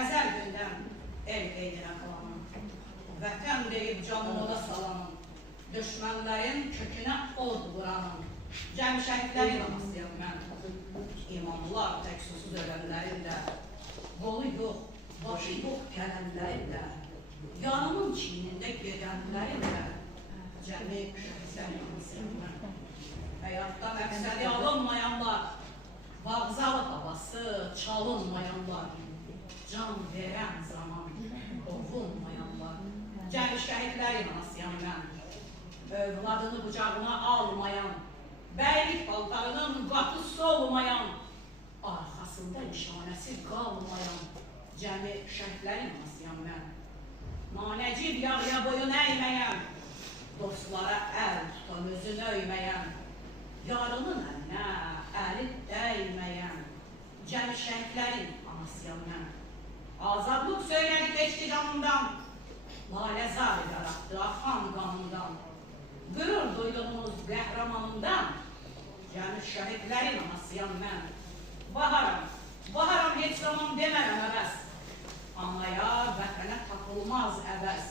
əzəl gündən el qeydinə qalanın. Vətən deyib canını da salanın. Düşmənlərin kökünə od vuranın. Cəmi şəhidlərin anasıyam mən. İmamlar tək susuz ölənlərin də, qolu yox, başı yox gələnlərin də, yanımın çiynində gedənlərin də, cəmi şəhidlərin anasıyam mən. Həyatda məqsədi alınmayanlar, vağzalı havası çalınmayanlar, can verən zaman ovunmayanlar, cəmi şəhidlərin anasıyam mən. Övladını bucağına almayan, bəylik paltarının qatısı olmayan, arxasında nişanəsi qalmayan, cəmi şəhidlərin anasıyam mən. Nanəcib yağya boyun əyməyən, dostlara əl tutan özünü öyməyən, yarının əlinə əli dəyməyən, cəmi şəhidlərin anasıyam mən. Azadlıq söylədi keçdi canımdan, laləzar yaratdı axan qanından, qürur duyduğumuz qəhrəmanından, cəmi şəhidlərin anasıyam mən. Baharam, baharam heç zaman demərəm əbəs, anaya, vətənə tapılmaz əbəs.